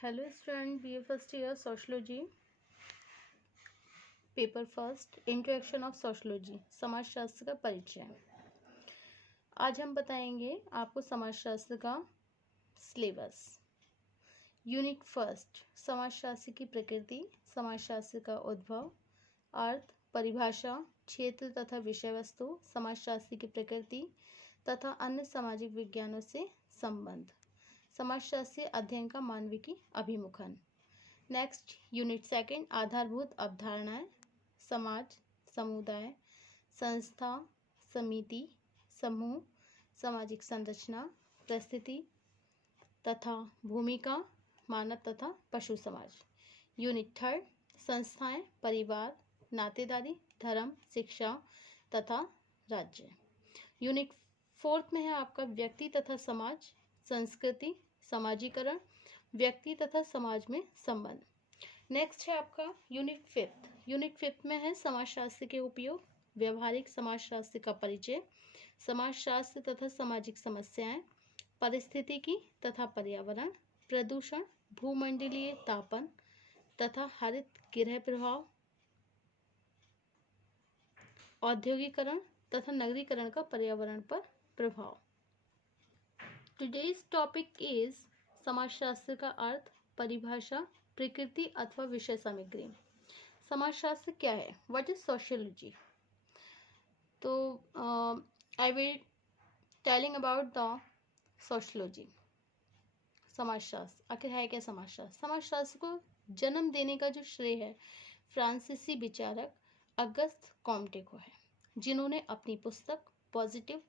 Hello student, BA first year sociology, paper first, introduction of sociology, समाजशास्त्र का परिचय। आज हम बताएंगे आपको समाजशास्त्र का सिलेबस। यूनिट फर्स्ट, समाजशास्त्र की प्रकृति, समाजशास्त्र का उद्भव, अर्थ, परिभाषा, क्षेत्र तथा विषय वस्तु, समाजशास्त्र की प्रकृति तथा अन्य सामाजिक विज्ञानों से संबंध, समाजशास्त्रीय अध्ययन का मानविकी अभिमुखन। नेक्स्ट, यूनिट सेकंड, आधारभूत अवधारणाएं, समाज, समुदाय, संस्था, समिति, समूह, सामाजिक संरचना, परिस्थिति तथा भूमिका, मानव तथा पशु समाज। यूनिट थर्ड, संस्थाएं, परिवार, नातेदारी, धर्म, शिक्षा तथा राज्य। यूनिट फोर्थ में है आपका व्यक्ति तथा समाज, संस्कृति, समाजीकरण, व्यक्ति तथा समाज में संबंध। नेक्स्ट है आपका यूनिट फिफ्थ। यूनिट फिफ्थ में है समाजशास्त्र के उपयोग, व्यवहारिक समाजशास्त्र का परिचय, समाजशास्त्र तथा सामाजिक समस्याएं, पारिस्थितिकी तथा पर्यावरण, प्रदूषण, भूमंडलीय तापन तथा हरित गृह प्रभाव, औद्योगिकरण तथा नगरीकरण का पर्यावरण पर प्रभाव। टुडेज टॉपिक इज समाजशास्त्र का अर्थ, परिभाषा, प्रकृति अथवा विषय सामग्री। समाजशास्त्र क्या है? What is sociology? तो I will telling about the sociology. समाजशास्त्र आखिर है क्या? समाजशास्त्र को जन्म देने का जो श्रेय है फ्रांसीसी विचारक अगस्त कॉम्टे को है, जिन्होंने अपनी पुस्तक पॉजिटिव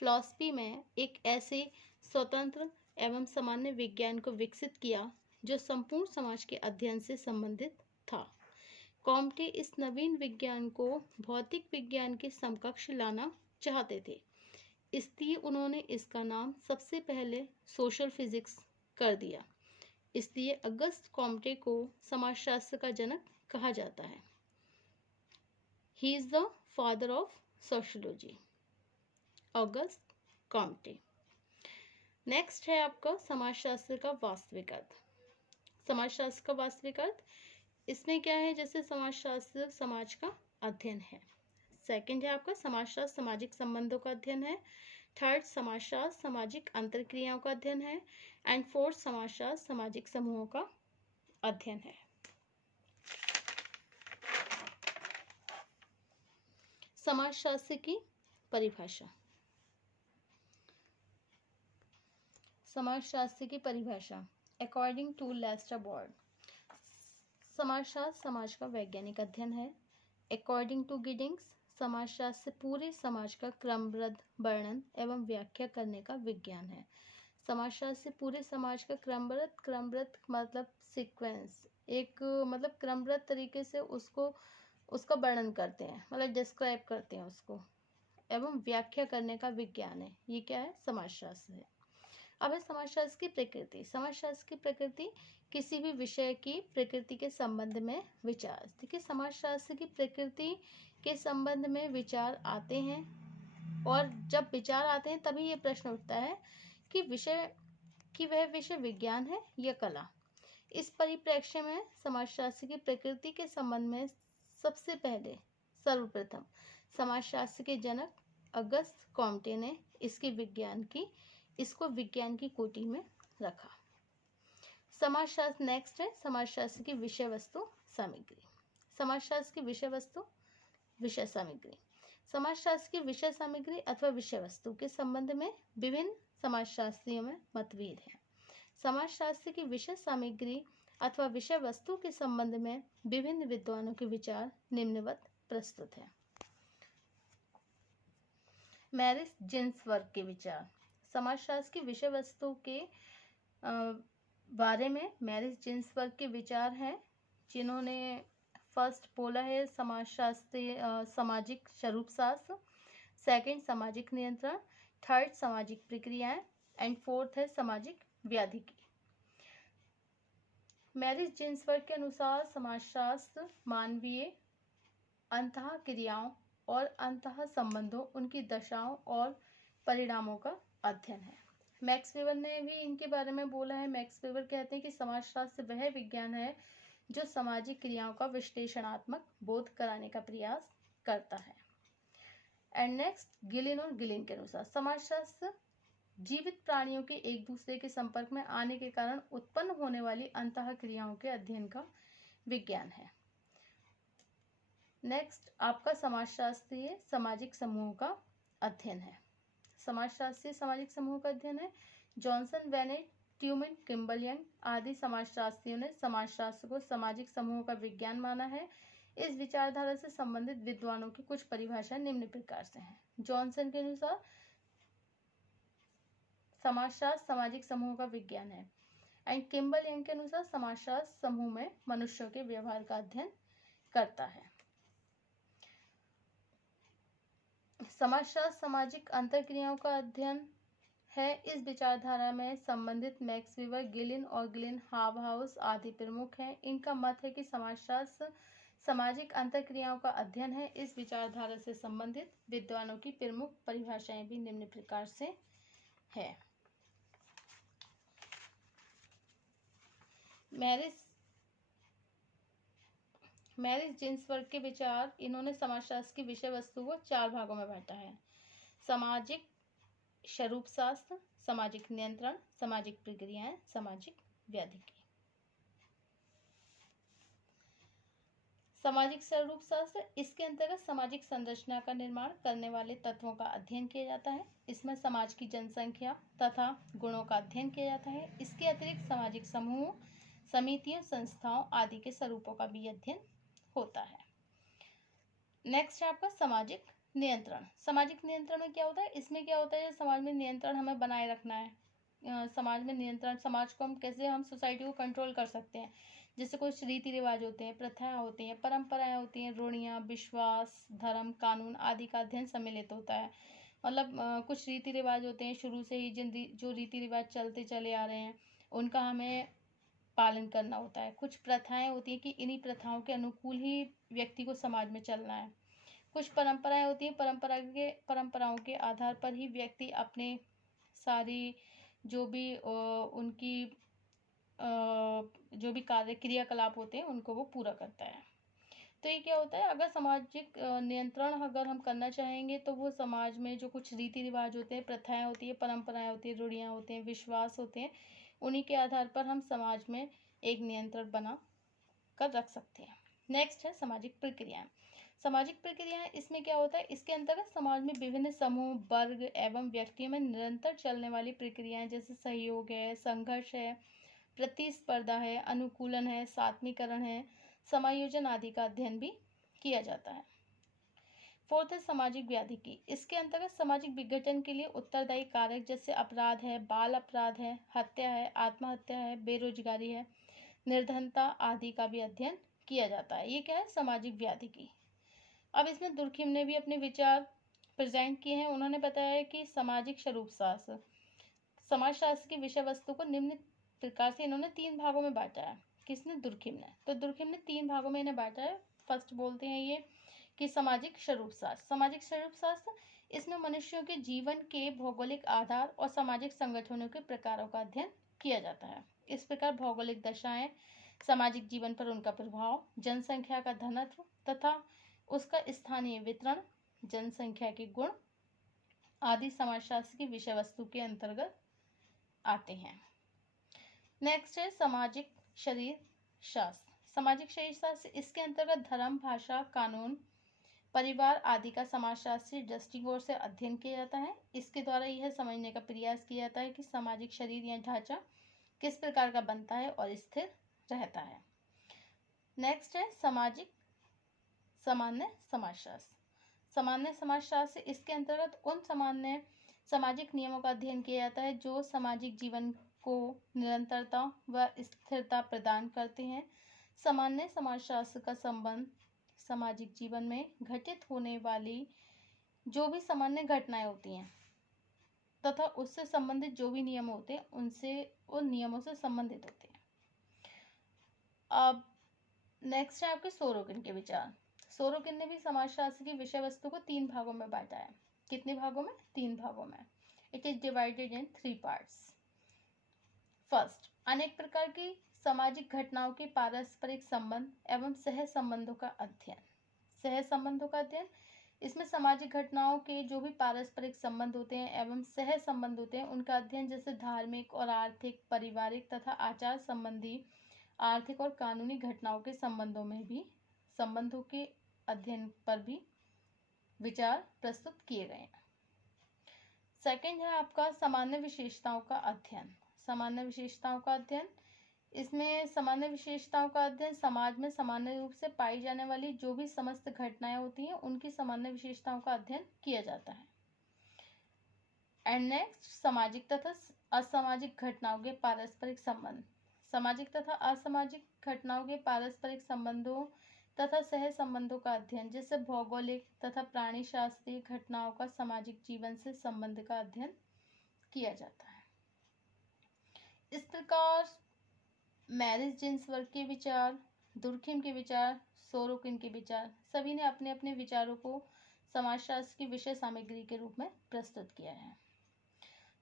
फिलॉसफी में एक ऐसे स्वतंत्र एवं सामान्य विज्ञान को विकसित किया जो संपूर्ण समाज के अध्ययन से संबंधित था। कॉम्टे इस नवीन विज्ञान को भौतिक विज्ञान के समकक्ष लाना चाहते थे, इसलिए उन्होंने इसका नाम सबसे पहले सोशल फिजिक्स कर दिया। इसलिए अगस्त कॉम्टे को समाजशास्त्र का जनक कहा जाता है। He is the father of sociology, August Comte. Next है आपका समाजशास्त्र का वास्तविक अर्थ। समाजशास्त्र का वास्तविक अर्थ, इसमें क्या है? जैसे समाजशास्त्र समाज का अध्ययन है। सेकंड है आपका समाजशास्त्र सामाजिक संबंधों का अध्ययन है। थर्ड, समाजशास्त्र सामाजिक अंतरक्रियाओं का अध्ययन है। एंड फोर्थ, समाजशास्त्र सामाजिक समूहों का अध्ययन है। समाजशास्त्र की परिभाषा। समाजशास्त्र की परिभाषा अकॉर्डिंग टू लेस्टर बोर्ड, समाजशास्त्र समाज का वैज्ञानिक अध्ययन है। अकॉर्डिंग टू गिडिंग्स, समाजशास्त्र पूरे समाज का क्रमबद्ध वर्णन एवं व्याख्या करने का विज्ञान है। समाजशास्त्र पूरे समाज का क्रमबद्ध मतलब सीक्वेंस, एक मतलब क्रमबद्ध तरीके से उसका वर्णन करते हैं, मतलब डिस्क्राइब करते हैं उसको, एवं व्याख्या करने का विज्ञान है। ये क्या है? समाजशास्त्र है। अब है समाजशास्त्र की प्रकृति। समाजशास्त्र की प्रकृति किसी भी विषय की प्रकृति के संबंध में विचार। देखिए, समाजशास्त्र की प्रकृति के संबंध में विचार आते हैं, और जब विचार आते हैं तभी ये प्रश्न उठता है कि वह विषय विज्ञान है या कला। इस परिप्रेक्ष्य में समाजशास्त्र की प्रकृति के संबंध में सबसे पहले सर्वप्रथम समाजशास्त्र के जनक अगस्त कॉम्टे ने इसको विज्ञान की कोटि में रखा। समाजशास्त्र नेक्स्ट है समाजशास्त्र की विषय वस्तु सामग्री। समाजशास्त्र की विषय सामग्री। समाजशास्त्र की विषय सामग्री अथवा विषय वस्तु के संबंध में विभिन्न समाजशास्त्रियों में मतभेद है। समाजशास्त्र की विषय सामग्री अथवा विषय वस्तु के संबंध में विभिन्न विद्वानों के विचार निम्नवत प्रस्तुत है। मैरिस जिन्सबर्ग के विचार। समाजशास्त्र की विषय वस्तु के बारे में मैरिस जिन्सबर्ग के विचार हैं, जिन्होंने फर्स्ट बोला है सामाजिक स्वरूपशास्त्र, सेकंड सामाजिक नियंत्रण, थर्ड सामाजिक प्रक्रियाएं, एंड फोर्थ है सामाजिक व्याधिकी। मैरिस जिन्सबर्ग के अनुसार समाजशास्त्र मानवीय अंतः क्रियाओं और अंतः संबंधों, उनकी दशाओं और परिणामों का अध्ययन है। मैक्स वेबर ने भी इनके बारे में बोला है। मैक्स वेबर कहते हैं कि समाजशास्त्र वह विज्ञान है जो सामाजिक क्रियाओं का विश्लेषणात्मक बोध कराने का प्रयास करता है। एंड नेक्स्ट, गिलिन और गिलिन के अनुसार समाजशास्त्र जीवित प्राणियों के एक दूसरे के संपर्क में आने के कारण उत्पन्न होने वाली अंतः क्रियाओं के अध्ययन का विज्ञान है। नेक्स्ट आपका समाजशास्त्रीय सामाजिक समूहों का अध्ययन है। समाजशास्त्रीय सामाजिक समूह का अध्ययन है। जॉनसन, बेनेट, ट्यूमन, किम्बल यंग आदि समाजशास्त्रियों ने समाजशास्त्र को सामाजिक समूहों का विज्ञान माना है। इस विचारधारा से संबंधित विद्वानों की कुछ परिभाषाएं निम्न प्रकार से हैं। जॉनसन के अनुसार समाजशास्त्र सामाजिक समूहों का विज्ञान है। एंड किम्बल यंग के अनुसार समाजशास्त्र समूह में मनुष्यों के व्यवहार का अध्ययन करता है। समाजशास्त्र सामाजिक अंतरक्रियाओं का अध्ययन है। इस विचारधारा में संबंधित मैक्स वेबर, गिलिन और गिलिन, हाबहाउस आदि प्रमुख हैं। इनका मत है कि समाजशास्त्र सामाजिक अंतरक्रियाओं का अध्ययन है। इस विचारधारा से संबंधित विद्वानों की प्रमुख परिभाषाएं भी निम्न प्रकार से है। मैरिस जिन्सबर्ग के विचार, इन्होंने समाजशास्त्र की विषय वस्तु को 4 भागों में बांटा है। सामाजिक स्वरूपशास्त्र, सामाजिक नियंत्रण, सामाजिक प्रक्रियाएं, सामाजिक व्याधिकी। सामाजिक स्वरूपशास्त्र, इसके अंतर्गत सामाजिक संरचना का निर्माण करने वाले तत्वों का अध्ययन किया जाता है। इसमें समाज की जनसंख्या तथा गुणों का अध्ययन किया जाता है। इसके अतिरिक्त सामाजिक समूह, समितियों, संस्थाओं आदि के स्वरूपों का भी अध्ययन होता है। नेक्स्ट है आपका सामाजिक नियंत्रण। सामाजिक नियंत्रण में क्या होता है? इसमें क्या होता है, समाज में नियंत्रण हमें बनाए रखना है। समाज में नियंत्रण, समाज को हम कैसे, हम सोसाइटी को कंट्रोल कर सकते हैं। जैसे कुछ रीति रिवाज होते हैं, प्रथाएं होती हैं, परंपराएं होती हैं, रूढ़ियां, विश्वास, धर्म, कानून आदि का अध्ययन सम्मिलित होता है। मतलब कुछ रीति रिवाज होते हैं शुरू से ही, जो रीति रिवाज चलते चले आ रहे हैं उनका हमें पालन करना होता है। कुछ प्रथाएं होती हैं कि इन्हीं प्रथाओं के अनुकूल ही व्यक्ति को समाज में चलना है। कुछ परंपराएं होती हैं, परंपराओं के आधार पर ही व्यक्ति अपने सारी जो भी उनकी जो भी कार्य क्रियाकलाप होते हैं उनको वो पूरा करता है। तो ये क्या होता है, अगर सामाजिक नियंत्रण अगर हम करना चाहेंगे तो वो समाज में जो कुछ रीति रिवाज होते हैं, प्रथाएं होती है, परंपराएं होती है, रूढ़ियाँ होती हैं, विश्वास होते हैं, उन्हीं के आधार पर हम समाज में एक नियंत्रण बना कर रख सकते हैं। नेक्स्ट है सामाजिक प्रक्रियाएं। सामाजिक प्रक्रियाएं, इसमें क्या होता है, इसके अंतर्गत समाज में विभिन्न समूह, वर्ग एवं व्यक्तियों में निरंतर चलने वाली प्रक्रियाएं जैसे सहयोग है, संघर्ष है, प्रतिस्पर्धा है, अनुकूलन है, सात्मीकरण है, समायोजन आदि का अध्ययन भी किया जाता है। फोर्थ है सामाजिक व्याधिकी। इसके अंतर्गत सामाजिक विघटन के लिए उत्तरदायी कारक जैसे अपराध है, बाल अपराध है, हत्या है, आत्महत्या है, बेरोजगारी है, निर्धनता आदि का भी अध्ययन किया जाता है। ये क्या है, सामाजिक व्याधिकी। अब इसमें दुर्खिम ने भी अपने विचार प्रेजेंट किए हैं। उन्होंने बताया कि सामाजिक स्वरूपशास्त्र समाजशास्त्र की विषय वस्तु को निम्न प्रकार से इन्होंने 3 भागों में बांटा है। किसने? दुर्खिम ने। तो दुर्खिम ने 3 भागों में इन्हें बांटा है। फर्स्ट बोलते हैं ये कि सामाजिक स्वरूपशास्त्र। सामाजिक स्वरूपशास्त्र, इसमें मनुष्यों के जीवन के भौगोलिक आधार और सामाजिक संगठनों के प्रकारों का अध्ययन किया जाता है। इस प्रकार भौगोलिक दशाएं, सामाजिक जीवन पर उनका प्रभाव, जनसंख्या का घनत्व तथा उसका स्थानीय वितरण, जनसंख्या के गुण आदि समाजशास्त्र की विषय वस्तु के अंतर्गत आते हैं। नेक्स्ट है सामाजिक शरीर शास्त्र। सामाजिक शरीर शास्त्र, इसके अंतर्गत धर्म, भाषा, कानून, परिवार आदि का समाजशास्त्रीय दृष्टिकोण से अध्ययन किया जाता है। इसके द्वारा यह समझने का प्रयास किया जाता है कि सामाजिक शरीर या ढांचा किस प्रकार का बनता है और स्थिर रहता है। नेक्स्ट है सामाजिक सामान्य समाजशास्त्र। सामान्य समाजशास्त्र, इसके अंतर्गत उन सामान्य सामाजिक नियमों का अध्ययन किया जाता है जो सामाजिक जीवन को निरंतरता व स्थिरता प्रदान करते हैं। सामान्य समाजशास्त्र का संबंध सामाजिक जीवन में घटित होने वाली जो भी सामान्य घटनाएं होती हैं तथा उससे संबंधित जो भी नियम होते हैं उन नियमों से संबंधित होते हैं। अब नेक्स्ट है आपके सोरोकिन के विचार। सोरोकिन ने भी समाजशास्त्र की विषय वस्तु को 3 भागों में बांटा है। कितने भागों में? 3 भागों में। It is divided in 3 parts. First, अनेक प्रकार की सामाजिक घटनाओं के पारस्परिक संबंध एवं सह संबंधों का अध्ययन। सह संबंधों का अध्ययन, इसमें सामाजिक घटनाओं के जो भी पारस्परिक संबंध होते हैं एवं सह संबंध होते हैं उनका अध्ययन, जैसे धार्मिक और आर्थिक, पारिवारिक तथा आचार संबंधी आर्थिक और कानूनी घटनाओं के संबंधों के अध्ययन पर भी विचार प्रस्तुत किए गए हैं। सेकंड है आपका सामान्य विशेषताओं का अध्ययन। सामान्य विशेषताओं का अध्ययन, इसमें सामान्य विशेषताओं का अध्ययन समाज में सामान्य रूप से पाई जाने वाली जो भी समस्त घटनाएं होती हैं उनकी सामान्य विशेषताओं का अध्ययन किया जाता है। एंड नेक्स्ट, सामाजिक तथा असामाजिक घटनाओं के पारस्परिक संबंध। सामाजिक तथा असामाजिक घटनाओं के पारस्परिक संबंधों तथा सह संबंधों का अध्ययन, जैसे भौगोलिक तथा प्राणी शास्त्रीय घटनाओं का सामाजिक जीवन से संबंध का अध्ययन किया जाता है। इस प्रकार मैरिज जिन्सबर्ग के विचार, दुर्खिम के विचार, सोरोकिन के विचार, सभी ने अपने अपने विचारों को समाजशास्त्र की विषय सामग्री के रूप में प्रस्तुत किया है।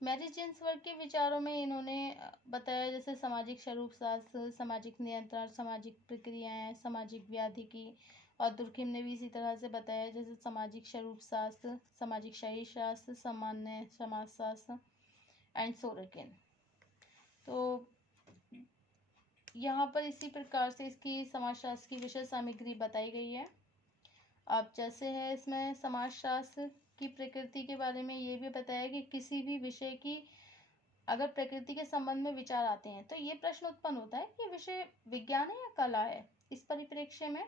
मैरिज जिन्सबर्ग के विचारों में इन्होंने बताया जैसे सामाजिक स्वरूप शास्त्र, सामाजिक नियंत्रण, सामाजिक प्रक्रियाएं, सामाजिक व्याधिकी, और दुर्खिम ने भी इसी तरह से बताया जैसे सामाजिक स्वरूप शास्त्र, सामाजिक शरीर शास्त्र, सामान्य समाजशास्त्र एंड सोरोकिन। तो यहाँ पर इसी प्रकार से इसकी समाजशास्त्र की विषय सामग्री बताई गई है। अब जैसे है इसमें समाजशास्त्र की प्रकृति के बारे में ये भी बताया कि किसी भी विषय की अगर प्रकृति के संबंध में विचार आते हैं तो ये प्रश्न उत्पन्न होता है कि विषय विज्ञान है या कला है। इस परिप्रेक्ष्य में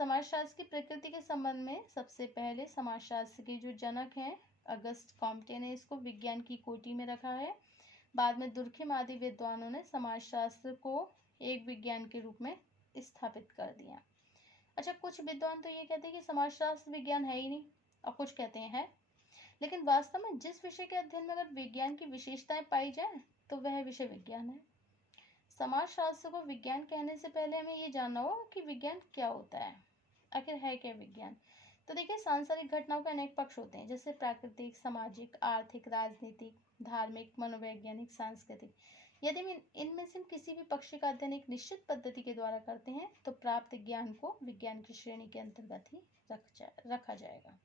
समाजशास्त्र की प्रकृति के संबंध में सबसे पहले समाजशास्त्र के जो जनक हैं अगस्त कॉम्टे ने इसको विज्ञान की कोटि में रखा है। बाद में दुर्खिम आदि विद्वानों ने समाजशास्त्र को एक विज्ञान के रूप में स्थापित कर दिया। अच्छा, कुछ विद्वान तो ये कहते हैं कि समाजशास्त्र विज्ञान है ही नहीं, और कुछ कहते हैं है, लेकिन वास्तव में जिस विषय के अध्ययन में अगर विज्ञान की विशेषताएं पाई जाए तो वह विषय विज्ञान है। समाजशास्त्र को विज्ञान कहने से पहले हमें ये जानना होगा कि विज्ञान क्या होता है, आखिर है क्या विज्ञान। तो देखिए, सांसारिक घटनाओं के अनेक पक्ष होते हैं, जैसे प्राकृतिक, सामाजिक, आर्थिक, राजनीतिक, धार्मिक, मनोवैज्ञानिक, सांस्कृतिक। यदि हम इनमें से किसी भी पक्ष का अध्ययन एक निश्चित पद्धति के द्वारा करते हैं तो प्राप्त ज्ञान को विज्ञान की श्रेणी के अंतर्गत ही रखा जाएगा।